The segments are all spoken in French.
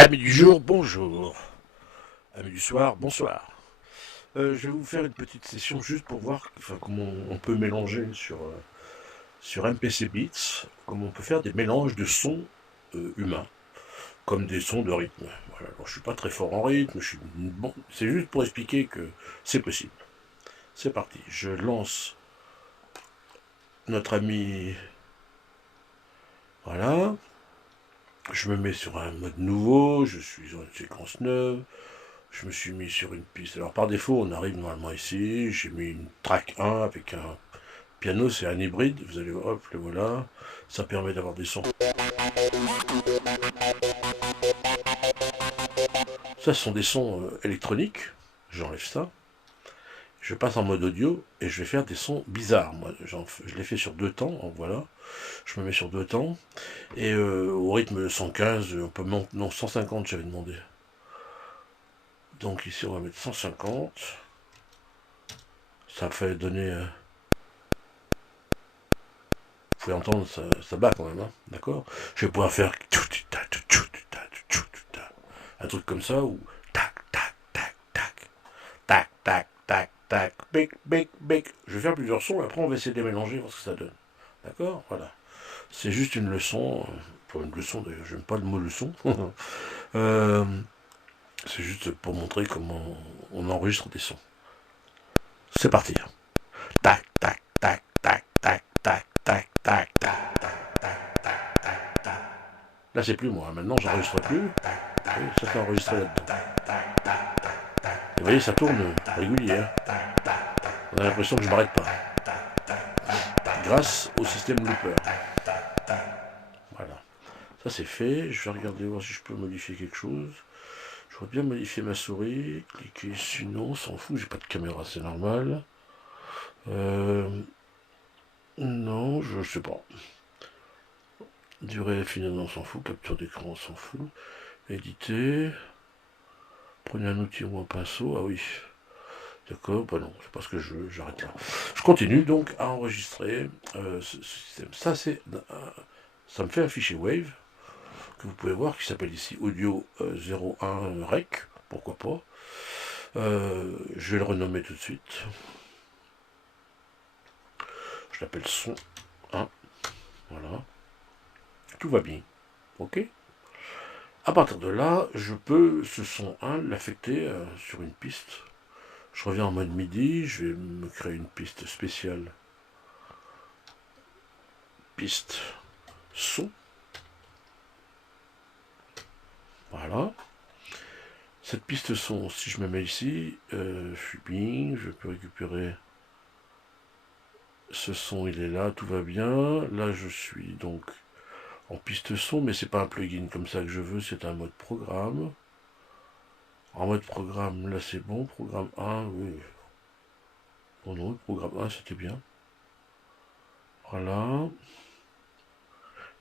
Amis du jour, bonjour. Amis du soir, bonsoir. Je vais vous faire une petite session juste pour voir comment on peut mélanger sur MPC Beats, comment on peut faire des mélanges de sons humains, comme des sons de rythme. Voilà. Alors, je suis pas très fort en rythme, bon, c'est juste pour expliquer que c'est possible. C'est parti, je lance notre ami. Voilà, je me mets sur un mode nouveau, je suis sur une séquence neuve. Je me suis mis sur une piste. Alors par défaut, on arrive normalement ici. J'ai mis une track 1 avec un piano, c'est un hybride. Vous allez voir, hop, le voilà. Ça permet d'avoir des sons. Ça, ce sont des sons électroniques. J'enlève ça. Je passe en mode audio et je vais faire des sons bizarres. Moi, je les fais sur deux temps. Voilà. Je me mets sur deux temps. Et au rythme de 115, on peut monter. Non, 150, j'avais demandé. Donc ici, on va mettre 150. Ça fait donner. Vous pouvez entendre, ça bat quand même, hein, d'accord. Je vais pouvoir faire un truc comme ça, ou tac, tac, tac, tac, tac, tac, tac, tac, bec, bec, bec. Je vais faire plusieurs sons, et après on va essayer de les mélanger, voir ce que ça donne. D'accord. Voilà. C'est juste une leçon, pour une leçon d'ailleurs, j'aime pas le mot leçon. Euh, c'est juste pour montrer comment on enregistre des sons. C'est parti. Tac, tac, tac, tac, tac, tac, tac, tac, tac. Là, c'est plus moi. Maintenant, j'enregistre plus. Oui, ça s'est enregistré là-dedans. Et vous voyez, ça tourne régulier. Hein. On a l'impression que je m'arrête pas. Grâce au système looper. Voilà. Ça, c'est fait. Je vais regarder voir si je peux modifier quelque chose. Je voudrais bien modifier ma souris. Cliquer sinon, s'en fout. J'ai pas de caméra, c'est normal. Non, je sais pas. Durée finalement, on s'en fout. Capture d'écran, on s'en fout. Éditer. Prenez un outil ou un pinceau. Ah oui. D'accord, bah non, c'est pas ce que je veux, j'arrête là. Je continue donc à enregistrer ce système. Ça me fait un fichier Wave que vous pouvez voir qui s'appelle ici audio 01 rec, pourquoi pas. Je vais le renommer tout de suite. Je l'appelle son 1. Voilà. Tout va bien. Ok. À partir de là, je peux ce son 1 l'affecter sur une piste. Je reviens en mode MIDI, je vais me créer une piste spéciale. Piste son. Voilà. Cette piste son, si je me mets ici, je suis bien, je peux récupérer ce son, il est là, tout va bien. Là, je suis donc en piste son, mais c'est pas un plugin comme ça que je veux, c'est un mode programme. En mode programme, là c'est bon, programme 1, oui. Bon non, programme 1 c'était bien. Voilà.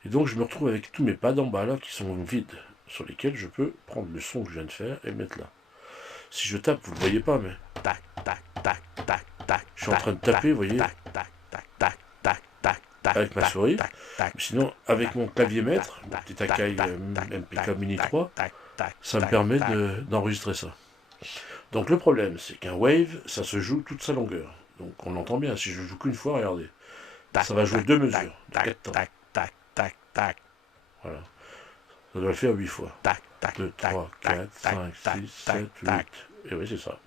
Et donc je me retrouve avec tous mes pads en bas là qui sont vides, sur lesquels je peux prendre le son que je viens de faire et mettre là. Si je tape, vous ne le voyez pas, mais tac, tac, tac, tac, tac. Je suis en train de taper, vous voyez, tac, tac, tac, tac, tac, tac, tac, avec ma souris. Sinon, avec mon clavier maître, mon petit Akai MPK Mini 3, ça me permet d'enregistrer ça. Donc le problème, c'est qu'un wave, ça se joue toute sa longueur. Donc on l'entend bien. Si je joue qu'une fois, regardez, ça va jouer deux mesures, de 4 temps. Voilà. Ça doit le faire 8 fois. 2, 3, 4, 5, 6, 7, 8. Et oui, c'est ça.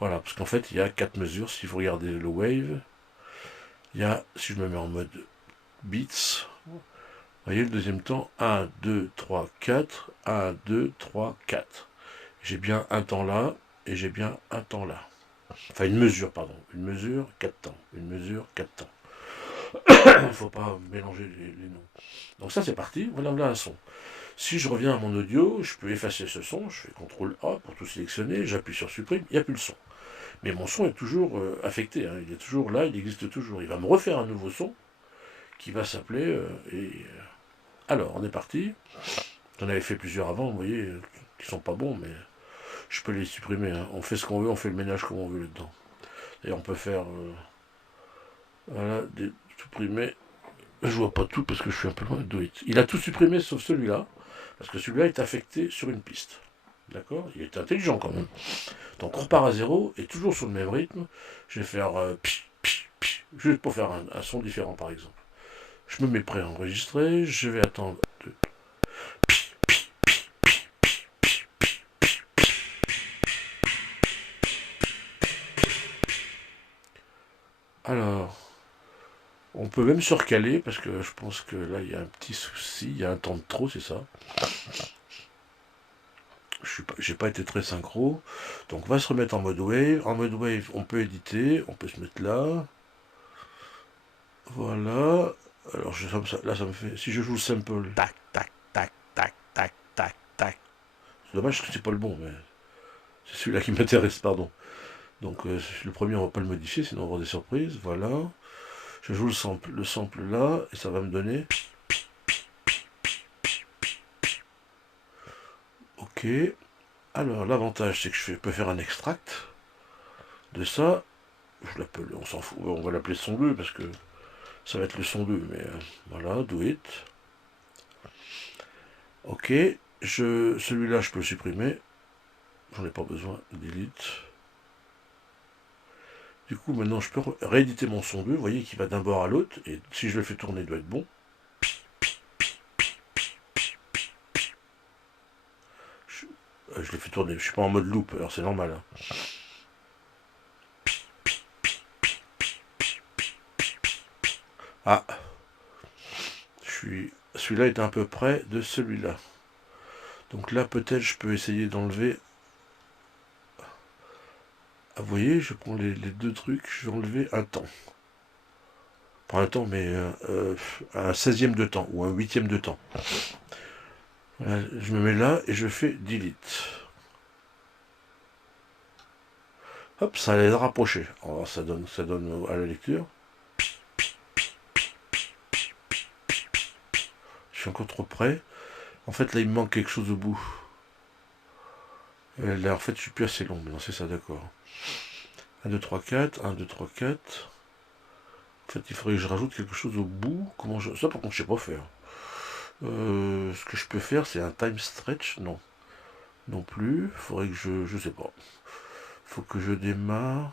Voilà, parce qu'en fait, il y a 4 mesures. Si vous regardez le wave, il y a, si je me mets en mode beats, vous voyez le deuxième temps, 1, 2, 3, 4, 1, 2, 3, 4. J'ai bien un temps là, et j'ai bien un temps là. Enfin, une mesure, pardon. Une mesure, 4 temps. Une mesure, 4 temps. Il ne faut pas mélanger les noms. Donc ça, c'est parti. Voilà, là un son. Si je reviens à mon audio, je peux effacer ce son. Je fais CTRL A pour tout sélectionner. J'appuie sur supprime. Il n'y a plus le son. Mais mon son est toujours affecté. Hein. Il est toujours là. Il existe toujours. Il va me refaire un nouveau son qui va s'appeler. Alors, on est parti. J'en avais fait plusieurs avant, vous voyez, qui sont pas bons, mais je peux les supprimer. Hein. On fait ce qu'on veut, on fait le ménage comme on veut là-dedans. Et on peut faire voilà, supprimer. Je vois pas tout parce que je suis un peu loin de do it. Il a tout supprimé sauf celui-là. Parce que celui-là est affecté sur une piste. D'accord? Il est intelligent quand même. Donc on repart à 0 et toujours sur le même rythme. Je vais faire juste pour faire un son différent par exemple. Je me mets prêt à enregistrer. Je vais attendre. Alors, on peut même se recaler parce que je pense que là il y a un petit souci. Il y a un temps de trop, c'est ça. J'ai pas été très synchro. Donc on va se remettre en mode wave. En mode wave, on peut éditer. On peut se mettre là. Voilà. Alors là, ça me fait. Si je joue le sample. Tac, tac, tac, tac, tac, tac, tac. C'est dommage que c'est pas le bon, mais c'est celui-là qui m'intéresse, pardon. Donc le premier, on va pas le modifier, sinon on va avoir des surprises. Voilà. Je joue le sample là, et ça va me donner. Ok. Alors l'avantage, c'est que je peux faire un extract de ça. Je l'appelle, on s'en fout, on va l'appeler son 2 parce que ça va être le son 2, mais voilà, do it. Ok, celui-là je peux le supprimer, j'en ai pas besoin, delete. Du coup maintenant je peux rééditer mon son 2, vous voyez qu'il va d'un bord à l'autre, et si je le fais tourner il doit être bon. Je le fais tourner, je suis pas en mode loop, alors c'est normal. Hein. Ah, celui-là est un peu près de celui-là. Donc là peut-être je peux essayer d'enlever. Ah, vous voyez, je prends les deux trucs, je vais enlever un temps. Pas un temps, mais un 16e de temps, ou un 8e de temps. Voilà, je me mets là et je fais delete. Hop, ça allait rapprocher. Alors ça donne à la lecture. Je suis encore trop près. En fait, là, il me manque quelque chose au bout. Là, en fait, je suis plus assez long. Mais non, c'est ça, d'accord. 1, 2, 3, 4. 1, 2, 3, 4. En fait, il faudrait que je rajoute quelque chose au bout. Ça, par contre, je sais pas faire. Ce que je peux faire, c'est un time stretch. Non. Non plus. Il faudrait que je sais pas. Faut que je démarre.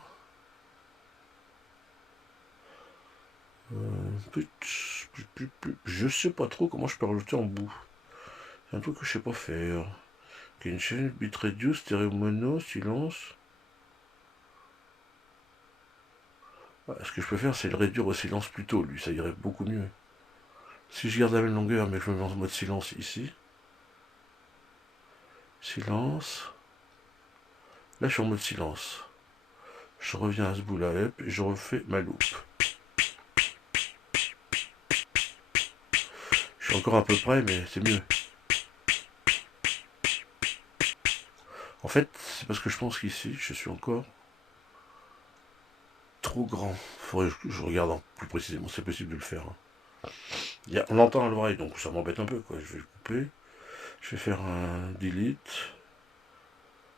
Je sais pas trop comment je peux rajouter en bout. C'est un truc que je sais pas faire. Une chaîne, bit reduce, stéréo mono, silence. Ce que je peux faire, c'est le réduire au silence plus tôt, lui, ça irait beaucoup mieux. Si je garde la même longueur, mais que je me mets en mode silence ici. Silence. Là, je suis en mode silence. Je reviens à ce bout-là, et je refais ma loupe. Je suis encore à peu près, mais c'est mieux. En fait, c'est parce que je pense qu'ici, je suis encore trop grand. Faudrait que je regarde plus précisément, c'est possible de le faire. On l'entend à l'oreille, donc ça m'embête un peu, quoi. Je vais le couper. Je vais faire un delete.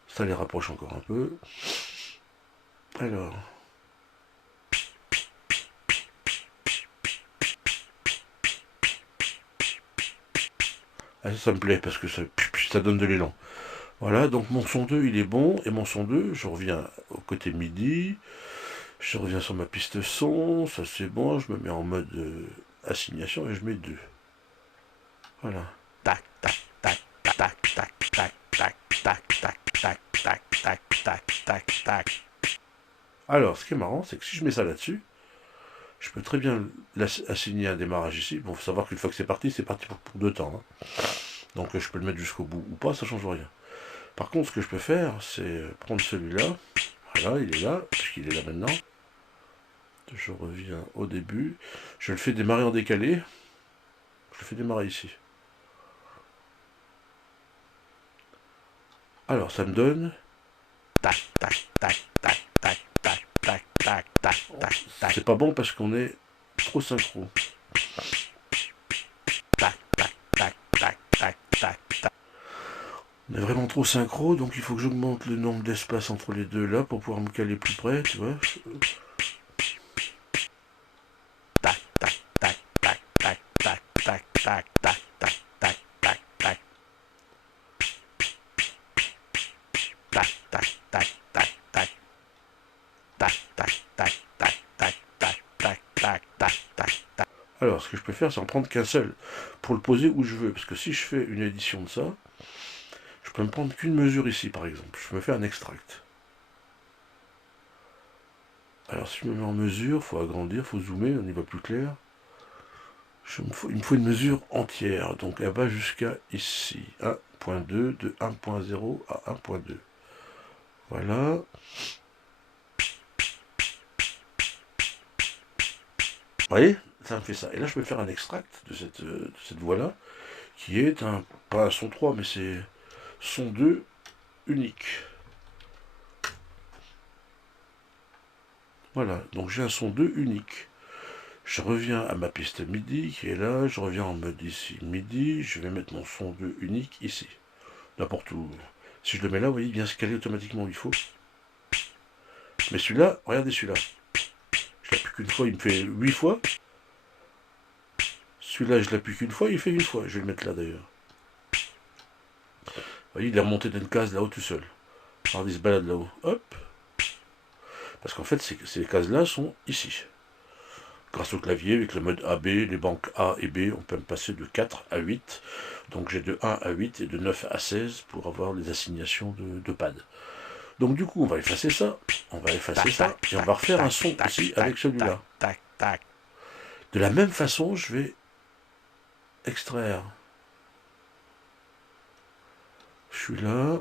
Ça les rapproche encore un peu. Alors. Ah, ça me plaît parce que ça donne de l'élan. Voilà, donc mon son 2 il est bon, et mon son 2, je reviens au côté MIDI, je reviens sur ma piste son, ça c'est bon, je me mets en mode assignation et je mets 2. Voilà. Tac, tac, tac, tac, tac, tac, tac, tac, tac, tac, tac, tac, tac, tac, tac. Alors, ce qui est marrant, c'est que si je mets ça là-dessus, je peux très bien assigner un démarrage ici. Bon, faut savoir qu'une fois que c'est parti pour 2 temps. Hein. Donc je peux le mettre jusqu'au bout ou pas, ça change rien. Par contre, ce que je peux faire, c'est prendre celui-là. Voilà, il est là, puisqu'il est là maintenant. Je reviens au début. Je le fais démarrer en décalé. Je le fais démarrer ici. Alors, ça me donne... Tac, tac, tac, tac, tac, tac, tac, tac, tac, tac, tac. C'est pas bon parce qu'on est trop synchro. Tac, tac, tac, tac, tac, tac, tac. On est vraiment trop synchro, donc il faut que j'augmente le nombre d'espaces entre les deux là pour pouvoir me caler plus près, tu vois. Tac, tac, tac, tac, tac, tac, tac, tac, tac, tac, tac, tac, tac. Alors, ce que je peux faire, c'est en prendre qu'un seul, pour le poser où je veux. Parce que si je fais une édition de ça, je peux me prendre qu'une mesure ici, par exemple. Je me fais un extract. Alors, si je me mets en mesure, il faut agrandir, il faut zoomer, on y voit plus clair. Il me faut une mesure entière, donc elle va jusqu'à ici. 1.2, de 1.0 à 1.2. Voilà. Vous voyez, ça me fait ça. Et là, je peux faire un extract de cette voix-là, qui est pas un son 3, mais c'est son 2 unique. Voilà, donc j'ai un son 2 unique. Je reviens à ma piste MIDI qui est là, je reviens en mode ici MIDI, je vais mettre mon son 2 unique ici. N'importe où. Si je le mets là, vous voyez, il vient se caler automatiquement où il faut. Mais celui-là, regardez celui-là. Je l'appuie qu'une fois, il me fait 8 fois. Celui-là, je l'appuie qu'une fois, il fait une fois. Je vais le mettre là d'ailleurs. Vous voyez, il est remonté d'une case là-haut tout seul. Alors il se balade là-haut. Hop. Parce qu'en fait, ces cases-là sont ici. Grâce au clavier, avec le mode AB, les banques A et B, on peut me passer de 4 à 8. Donc j'ai de 1 à 8 et de 9 à 16 pour avoir les assignations de pad. Donc du coup, on va effacer ça, on va effacer ça, et on va refaire un son aussi avec celui-là. De la même façon, je vais extraire. Je suis là.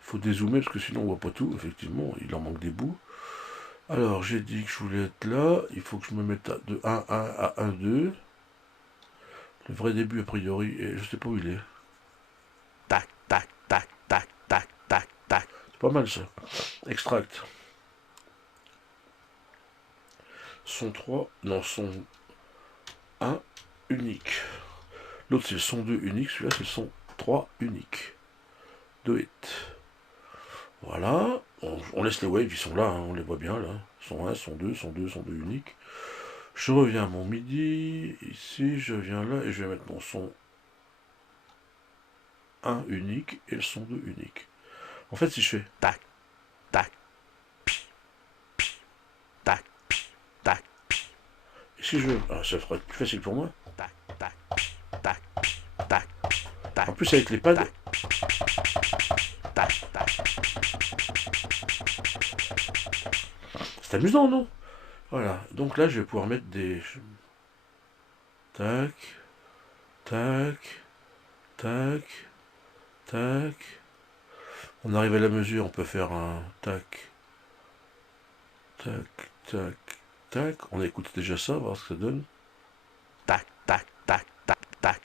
Il faut dézoomer parce que sinon on voit pas tout. Effectivement, il en manque des bouts. Alors, j'ai dit que je voulais être là. Il faut que je me mette de 1, 1 à 1, 2. Le vrai début, a priori, et je sais pas où il est. Tac, tac, tac, tac, tac, tac, tac. C'est pas mal ça. Extract. Son 3, non, son 1 unique. L'autre c'est le son 2 unique, celui-là c'est le son 3 unique. Do it. Voilà. On laisse les waves, ils sont là, hein, on les voit bien là. Son 1, son 2, son 2, son 2 unique. Je reviens à mon MIDI, ici, je viens là et je vais mettre mon son 1 unique et le son 2 unique. En fait, si je fais tac, tac, tac, tac, et si je veux, ça fera plus facile pour moi. Tac, tac, tac, tac, tac. En plus, avec les pads, tac, tac, tac. C'est amusant, non? Voilà, donc là, je vais pouvoir mettre des... Tac, tac, tac, tac. On arrive à la mesure, on peut faire un tac, tac, tac, tac. On écoute déjà ça, voir ce que ça donne. Tac, tac, tac, tac, tac.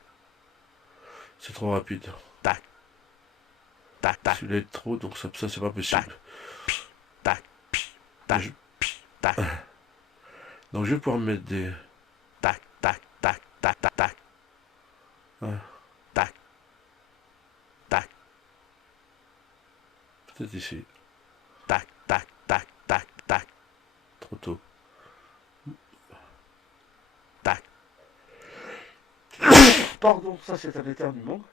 C'est trop rapide. Tac, tac, tac. Celui-là est trop, donc ça c'est pas possible. Tac, tac, tac. Donc je vais pouvoir mettre des... Tac, tac, tac, tac, tac, tac. Tac, tac. Peut-être ici. Tac, tac, tac, tac, tac. Trop tôt. Tac. Pardon, ça c'est un éternuement.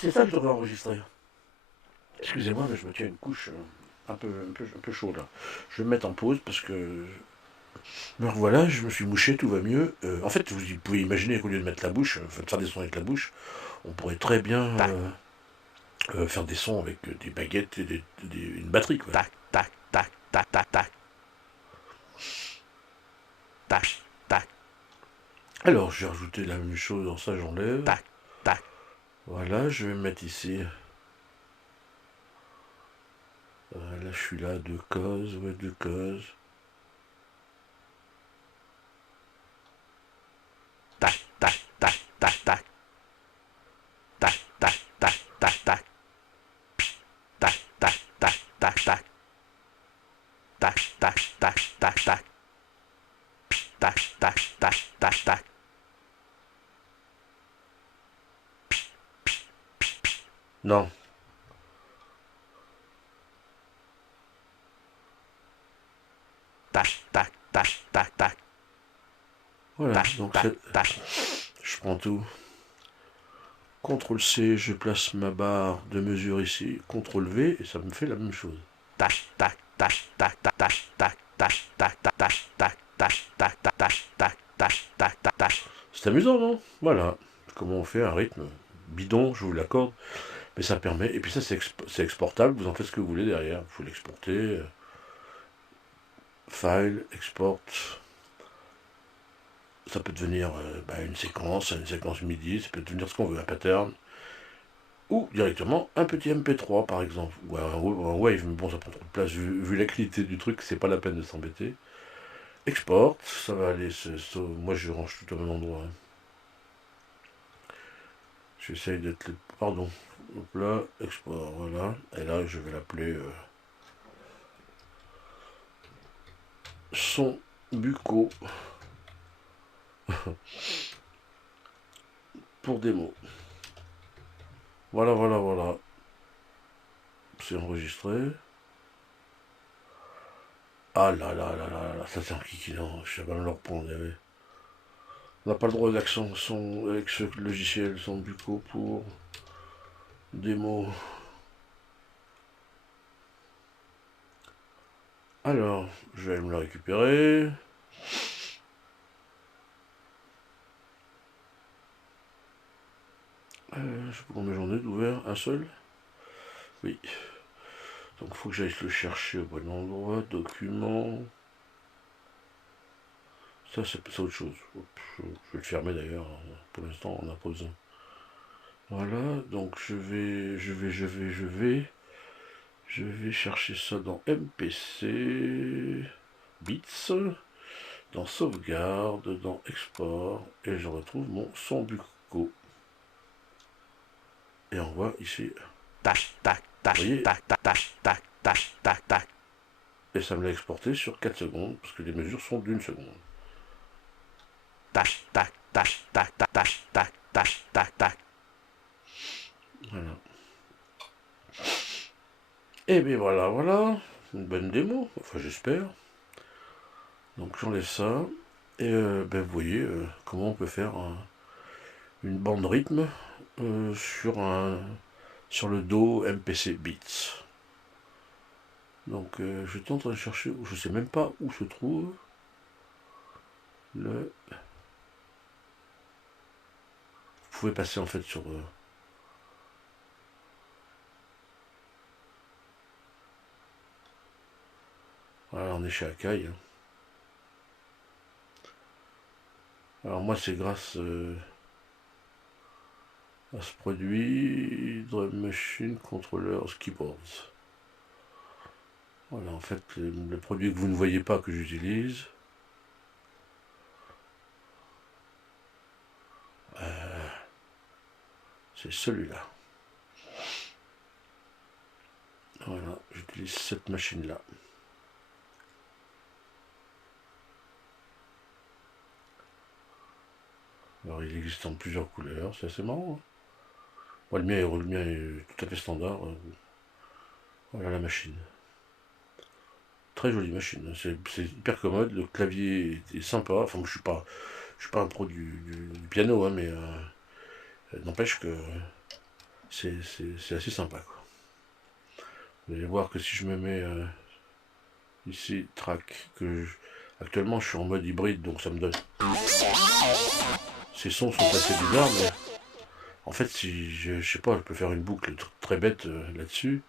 C'est ça que je devrais enregistrer. Excusez-moi, mais je me tiens une couche un peu chaude là. Je vais me mettre en pause parce que... Me revoilà, je me suis mouché, tout va mieux. En fait, vous pouvez imaginer qu'au lieu de mettre la bouche, de faire des sons avec la bouche, on pourrait très bien faire des sons avec des baguettes et une batterie, quoi. Tac, tac, tac, tac, tac, tac. Tac, tac. Alors, je vais rajouter la même chose, dans ça j'enlève. Tac, tac. Voilà, je vais me mettre ici. Là, je suis là, 2 causes, ouais, 2 causes. Tac, tac, tac, tac, tac. Tac, tac, tac, tac, tac. Tac, tac, tac, tac, tac. Tac, tac, tac, tac, tac. Tac, tac, tac, tac, tac. Non. Tac, tac, tac, tac, tac. Voilà, donc je prends tout. CTRL-C, je place ma barre de mesure ici. CTRL-V, et ça me fait la même chose. Tac, tac, tac, tac, tac, tac, tac. C'est amusant, non? Voilà. Comment on fait un rythme bidon, je vous l'accorde, mais ça permet. Et puis ça, c'est exportable, vous en faites ce que vous voulez derrière. Vous pouvez l'exporter. File, export. Ça peut devenir une séquence MIDI, ça peut devenir ce qu'on veut, un pattern. Ou directement un petit MP3 par exemple, ou un Wave, mais bon ça prend trop de place, vu la qualité du truc, c'est pas la peine de s'embêter. Export, ça va aller, moi je range tout au même endroit. Hein. J'essaye d'être, pardon, hop là, export, voilà, et là je vais l'appeler son bucco pour démo. Voilà, voilà, voilà. C'est enregistré. Ah là là là là là, ça c'est un kiki, non, je sais pas me le reprendre. On n'a pas le droit d'accent son avec ce logiciel, son bucco pour démo. Alors, je vais me le récupérer. Je sais pas combien j'en ai d'ouvert, un seul. Oui. Donc il faut que j'aille le chercher au bon endroit. Document. Ça c'est autre chose. Je vais le fermer d'ailleurs. Pour l'instant on n'a pas besoin. Voilà, donc je vais chercher ça dans MPC, Bits, dans sauvegarde, dans export, et je retrouve mon son bucco. Et on voit ici, tac, tac, tac, tac, tac, tac, tac, tac, tac, tac. Et ça me l'a exporté sur 4 secondes, parce que les mesures sont d'une seconde. Tac, tac, tac, tac, tac, tac, tac, tac, tac, tac. Voilà. Et bien voilà, voilà, une bonne démo, enfin j'espère. Donc j'enlève ça, et vous voyez comment on peut faire une bande rythme sur le dos MPC Beats. Donc je suis en train de chercher, je sais même pas où se trouve le... Vous pouvez passer en fait sur... Voilà, on est chez Akai. Hein. Alors moi c'est grâce à ce produit, Drum Machine Controllers Keyboards. Voilà, en fait, le produit que vous ne voyez pas que j'utilise, c'est celui-là. Voilà, j'utilise cette machine-là. Alors, il existe en plusieurs couleurs, c'est assez marrant. Hein. Bon, le mien est tout à fait standard. Voilà la machine. Très jolie machine, c'est hyper commode, le clavier est sympa, enfin je suis pas un pro du piano, hein, mais n'empêche que c'est assez sympa. Quoi. Vous allez voir que si je me mets ici, track, actuellement je suis en mode hybride, donc ça me donne... Ces sons sont assez bizarres, mais en fait si je sais pas, je peux faire une boucle très bête là-dessus.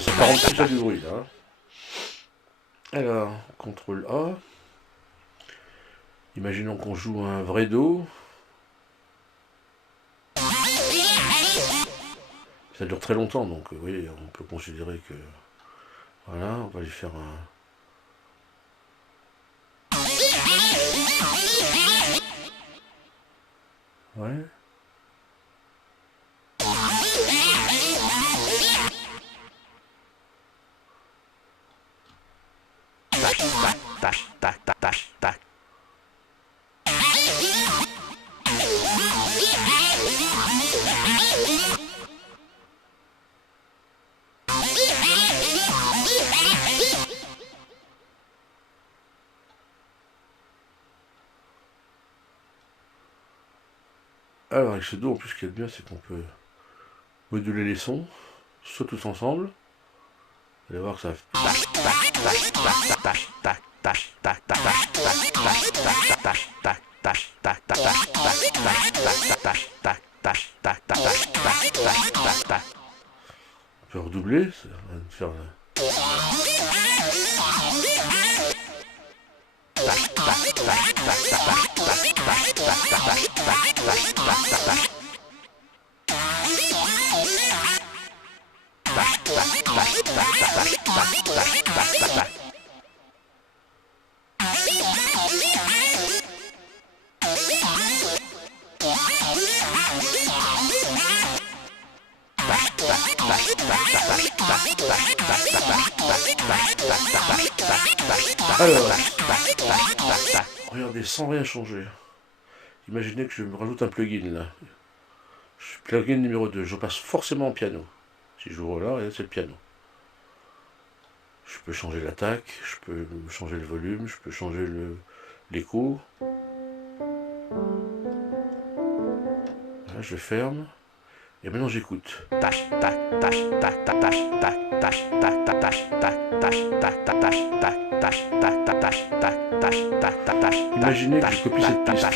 Ça rend tout ça du bruit là. Alors, CTRL A. Imaginons qu'on joue un vrai Do. Ça dure très longtemps, donc oui, on peut considérer que... Voilà, on va lui faire un... Ouais. Alors avec ce dos, en plus, ce qui est bien, c'est qu'on peut moduler les sons, soit tous ensemble. Vous allez voir que ça on peut redoubler, ça va faire alors, regardez, sans rien changer. Imaginez que je me rajoute un plugin là. Plugin numéro 2, je passe forcément en piano. Si je ouvre là, c'est le piano. Je peux changer l'attaque, je peux changer le volume, je peux changer l'écho. Là, je ferme. Et maintenant j'écoute. Imaginez que je copie cette piste.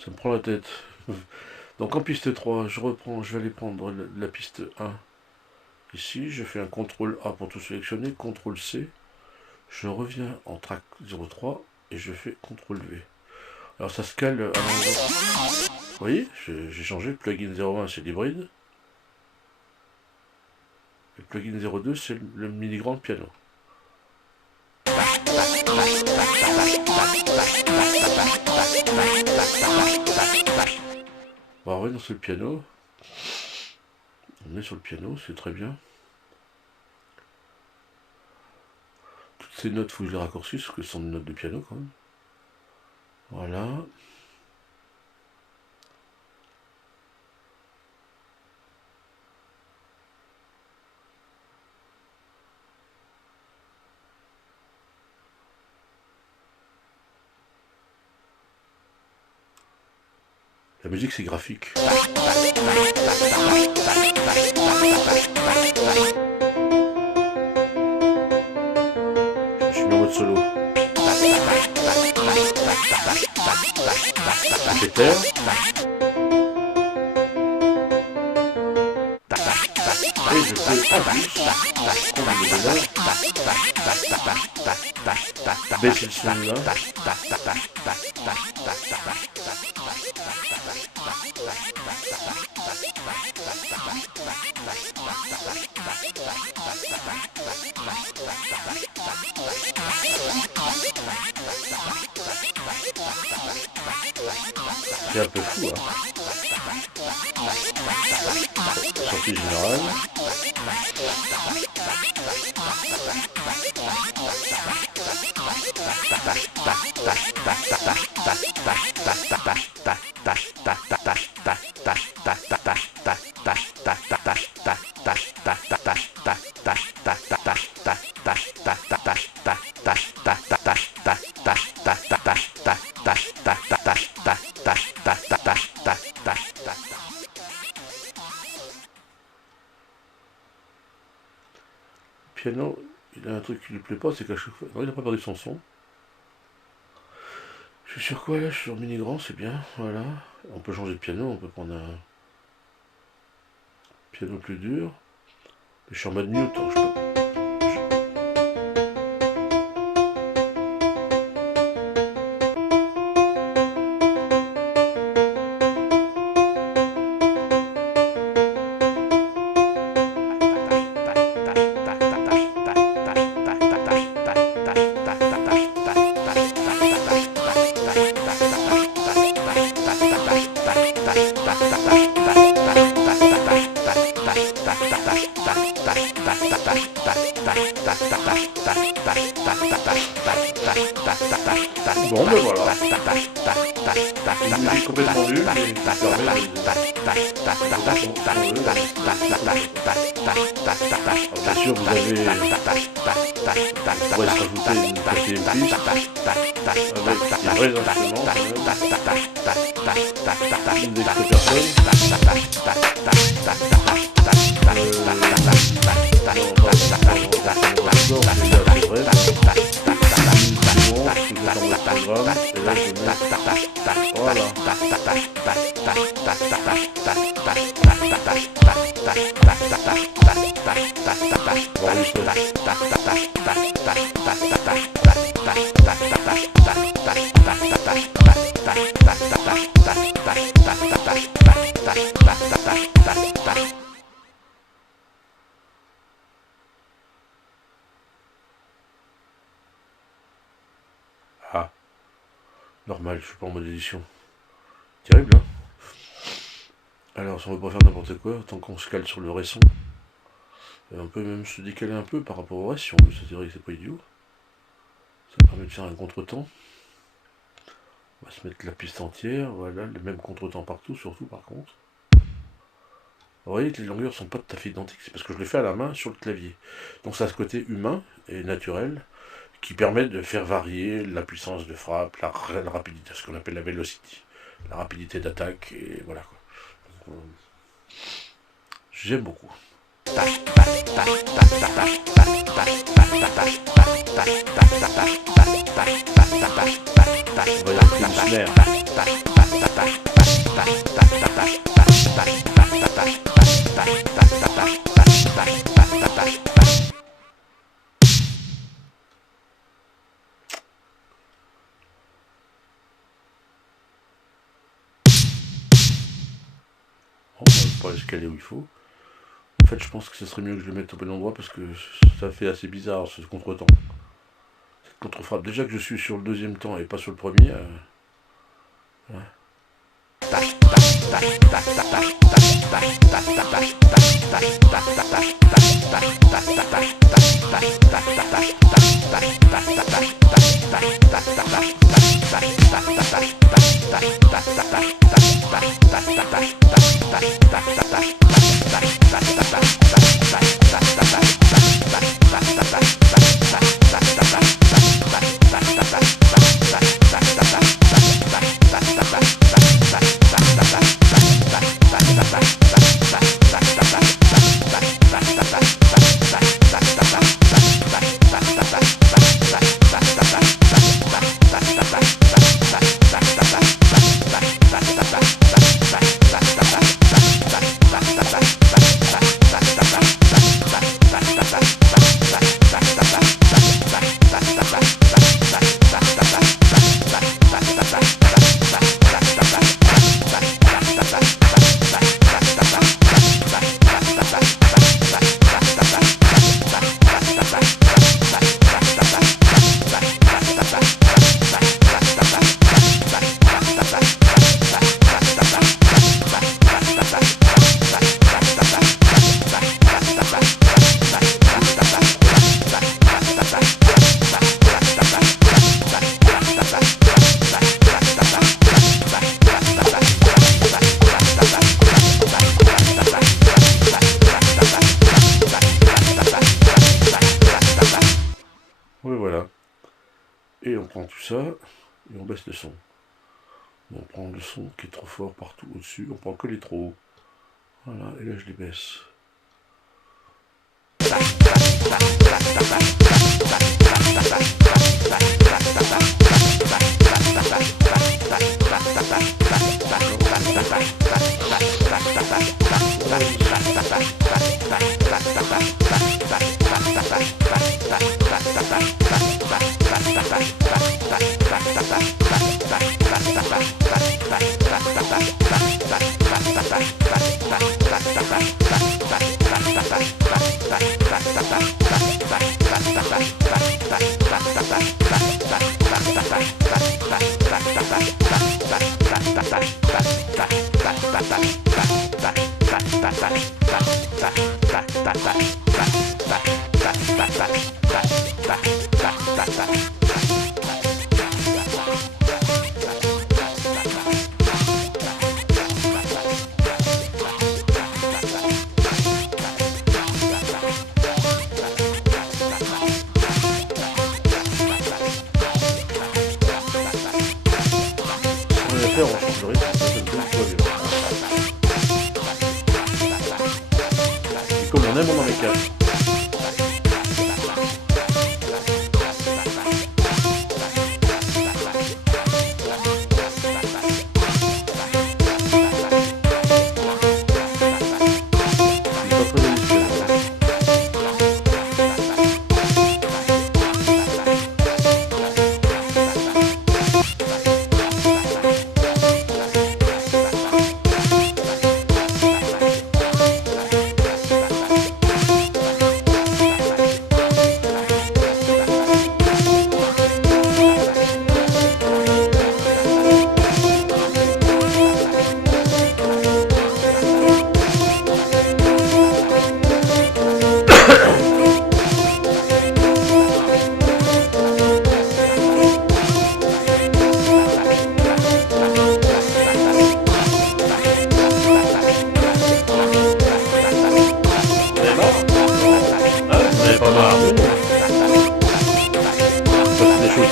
Ça me prend la tête. Donc en piste 3, je vais aller prendre la piste 1. Ici, je fais un CTRL A pour tout sélectionner, CTRL C. Je reviens en track 03 et je fais CTRL V. Alors ça se cale à l'endroit. Vous voyez, j'ai changé. Plugin 01, c'est l'hybride. Le plugin 02, c'est le mini-grand piano. On va revenir sur le piano. On est sur le piano, c'est très bien. Toutes ces notes, il faut que je les raccourcisse, parce que ce sont des notes de piano quand même. Voilà. La musique, c'est graphique. Je suis mis en mode solo. C'est terre. Et je peux baisser le son là. C'est un peu fou, hein. Sortie générale. Piano, il a un truc qui lui plaît pas, c'est qu'à chaque fois. Non, il n'a pas perdu son son. Je suis sur quoi là? Je suis sur mini grand, c'est bien, voilà. On peut changer de piano, on peut prendre un. Piano plus dur. Je suis en mode mute, hein, je peux... Bon, ben voilà. Une musique complètement nulle, mais qui permet bien sûr, vous avez... On pourrait se rajouter une quatrième piste avec des vrais instruments, quand même. Une des personnes. Ah, normal, je suis pas en mode édition. Terrible, hein? Alors, si on veut pas faire n'importe quoi, tant qu'on se cale sur le vrai son, on peut même se décaler un peu par rapport au reste, si on veut, c'est vrai que c'est pas idiot. Ça permet de faire un contretemps. On va se mettre la piste entière, voilà, le même contretemps partout, surtout par contre. Vous voyez que les longueurs sont pas tout à fait identiques, c'est parce que je le fais à la main sur le clavier. Donc ça a ce côté humain et naturel, qui permet de faire varier la puissance de frappe, la rapidité, ce qu'on appelle la velocity, la rapidité d'attaque, et voilà quoi. J'aime beaucoup. On va y ajouter une snare. On va pas escaler où il faut. En fait, je pense que ce serait mieux que je le mette au bon endroit parce que ça fait assez bizarre ce contretemps. Cette contre-frappe. Déjà que je suis sur le deuxième temps et pas sur le premier. Ouais. Oui, voilà. Et on prend tout ça et on baisse le son. On prend le son qui est trop fort partout au-dessus, on prend que les trop hauts. Voilà, et là je les baisse. On change le rythme, ça me donne tout bien. Et comme on aime, on en met 4.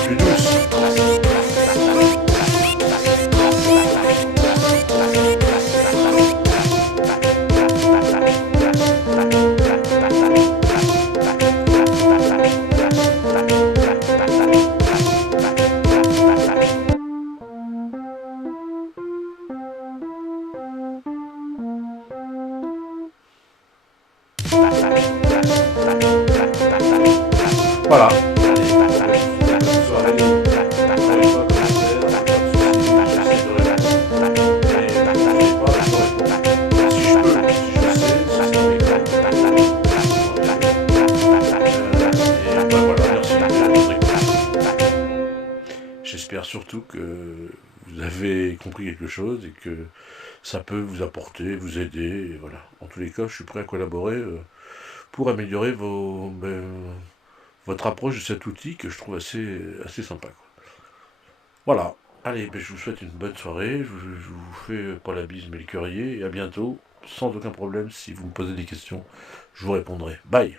Plus douce. Voilà. J'espère surtout que vous avez compris quelque chose et que ça peut vous apporter, vous aider. Et voilà. En tous les cas, je suis prêt à collaborer pour améliorer votre approche de cet outil que je trouve assez sympa, quoi. Voilà. Allez, je vous souhaite une bonne soirée. Je vous fais pas la bise mais le cœurier. Et à bientôt, sans aucun problème. Si vous me posez des questions, je vous répondrai. Bye.